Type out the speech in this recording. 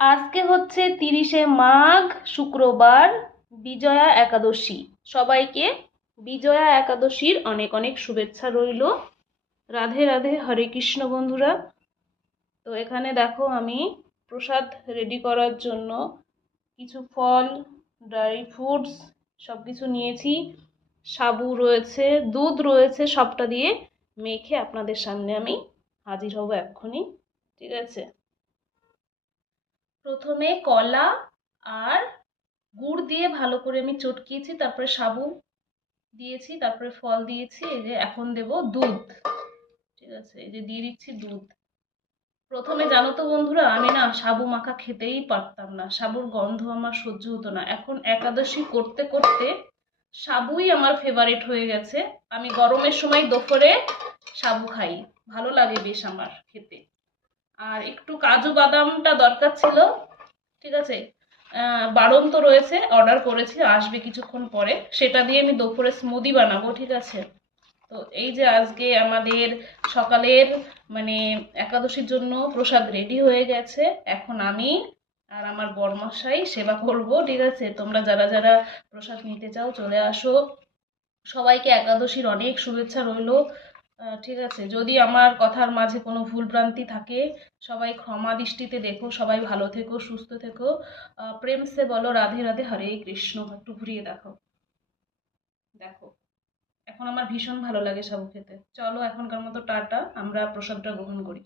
আজকে হচ্ছে 30শে মাঘ, শুক্রবার, বিজয়া একাদশী। সবাইকে বিজয়া একাদশীর অনেক অনেক শুভেচ্ছা রইল। রাধে রাধে, হরে কৃষ্ণ বন্ধুরা। তো এখানে দেখো, আমি প্রসাদ রেডি করার জন্য কিছু ফল, ড্রাই ফ্রুটস সব কিছু নিয়েছি। সাবু রয়েছে, দুধ রয়েছে, সবটা দিয়ে মেখে আপনাদের সামনে আমি হাজির হব এক্ষুনি। ঠিক আছে, প্রথমে কলা আর গুড় দিয়ে ভালো করে আমি চটকিয়েছি, তারপরে সাবু দিয়েছি, তারপরে ফল দিয়েছি। এই যে এখন দেব দুধ। ঠিক আছে, এই যে দিয়ে দিচ্ছি দুধ। প্রথমে জানো তো বন্ধুরা, আমি না সাবু মাখা খেতেই পারতাম না, সাবুর গন্ধ আমার সহ্য হতো না। এখন একাদশী করতে করতে সাবুই আমার ফেভারিট হয়ে গেছে। আমি গরমের সময় দুপুরে সাবু খাই, ভালো লাগে বেশ আমার খেতে। আর একটু কাজু বাদামটা দরকার ছিল। ঠিক আছে, বাড়ন্ত রয়েছে, অর্ডার করেছি, আসবে কিছুক্ষণ পরে। সেটা দিয়ে আমি দুপুরে স্মুদি বানাবো। ঠিক আছে, তো এই যে আজকে আমাদের সকালের মানে একাদশীর জন্য প্রসাদ রেডি হয়ে গেছে। এখন আমি আর আমার বরমশাই সেবা করব। ঠিক আছে, তোমরা যারা যারা প্রসাদ নিতে চাও চলে আসো। সবাইকে একাদশীর অনেক শুভেচ্ছা রইল। ঠিক আছে, যদি আমার কথার মাঝে কোনো ভুল ভ্রান্তি থাকে সবাই ক্ষমা দৃষ্টিতে দেখো। সবাই ভালো থেকো, সুস্থ থেকো। প্রেম সে বলো রাধে রাধে, হরে কৃষ্ণ। একটু ঘুরিয়ে দেখো, দেখো। এখন আমার ভীষণ ভালো লাগে সাবু খেতে। চলো এখনকার মতো টাটা, আমরা প্রসাদটা গ্রহণ করি।